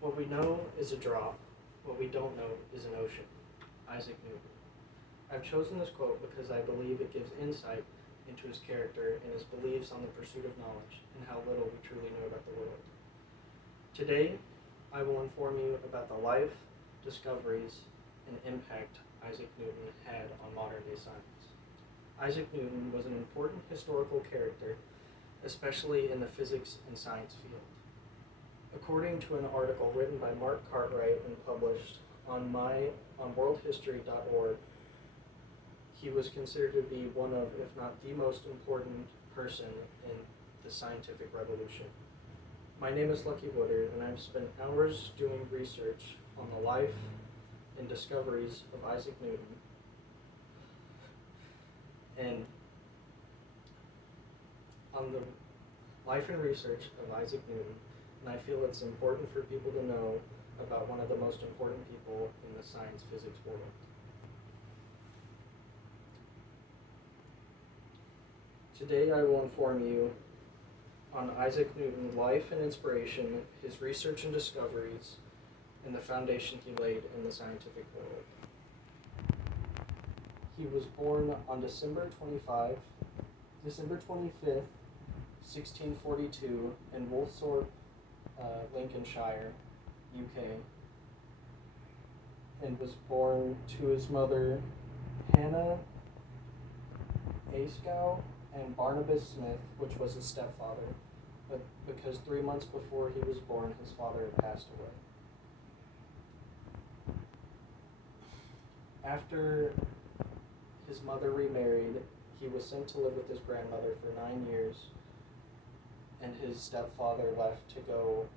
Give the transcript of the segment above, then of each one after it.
What we know is a drop. What we don't know is an ocean. Isaac Newton. I've chosen this quote because I believe it gives insight into his character and his beliefs on the pursuit of knowledge and how little we truly know about the world. Today, I will inform you about the life, discoveries, and impact Isaac Newton had on modern day science. Isaac Newton was an important historical character, especially in the physics and science field. According to an article written by Mark Cartwright and published on worldhistory.org, he was considered to be one of, if not the most important person in the scientific revolution. My name is Lucky Woodard, and I've spent hours doing research on the life and discoveries of Isaac Newton, and on the life and research of Isaac Newton, and I feel it's important for people to know about one of the most important people in the science physics world. Today I will inform you on Isaac Newton's life and inspiration, his research and discoveries, and the foundation he laid in the scientific world. He was born on December 25th, 1642 in Woolsthorpe, Lincolnshire, UK, and was born to his mother Hannah Ayscough and Barnabas Smith, which was his stepfather, but because 3 months before he was born, his father had passed away. After his mother remarried, he was sent to live with his grandmother for 9 years, and his stepfather left to go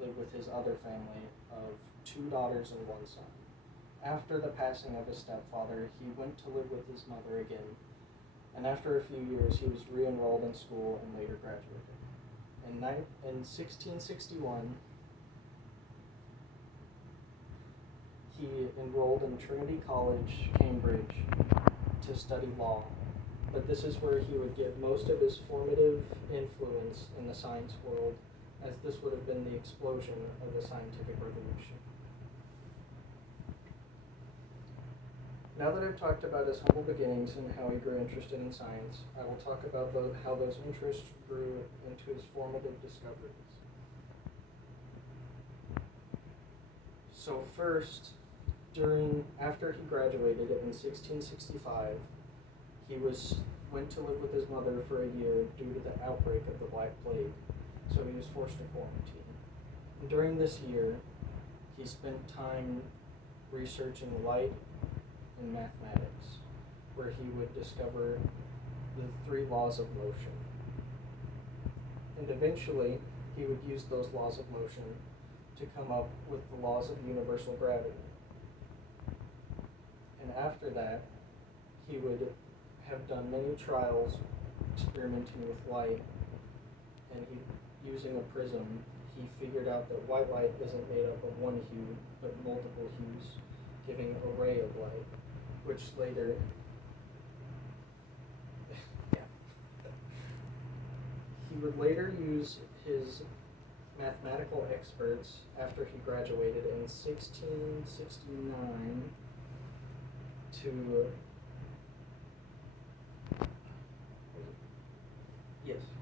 live with his other family of 2 daughters and 1 son. After the passing of his stepfather, he went to live with his mother again, and after a few years, he was re-enrolled in school and later graduated. In 1661, he enrolled in Trinity College, Cambridge, to study law, but this is where he would get most of his formative influence in the science world, as this would have been the explosion of the scientific revolution. Now that I've talked about his humble beginnings and how he grew interested in science, I will talk about how those interests grew into his formative discoveries. So first, after he graduated in 1665, he went to live with his mother for a year due to the outbreak of the Black Plague, so he was forced to quarantine. And during this year, he spent time researching light and mathematics, where he would discover the 3 laws of motion. And eventually, he would use those laws of motion to come up with the laws of universal gravity. And after that, he would have done many trials experimenting with light, and using a prism, he figured out that white light isn't made up of one hue, but multiple hues, giving a ray of light, which later, he would later use his mathematical experts after he graduated in 1669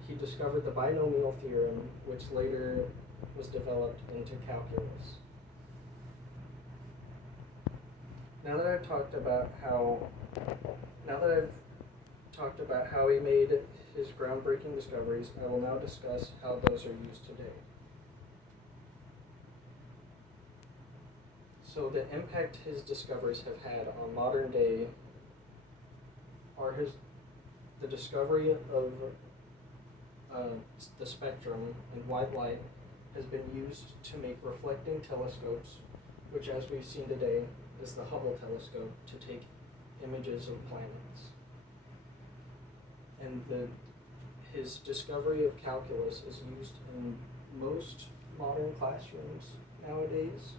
he discovered the binomial theorem, which later was developed into calculus. Now that I've talked about how he made his groundbreaking discoveries, I will now discuss how those are used today. So the impact his discoveries have had on modern day are the discovery of the spectrum and white light has been used to make reflecting telescopes, which, as we've seen today, is the Hubble telescope, to take images of planets. And his discovery of calculus is used in most modern classrooms nowadays.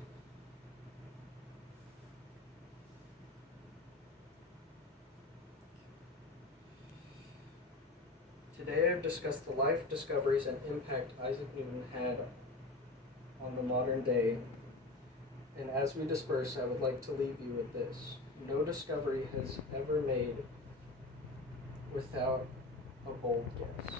Today I've discussed the life, discoveries, and impact Isaac Newton had on the modern day. And as we disperse, I would like to leave you with this. No discovery has ever made without a bold guess.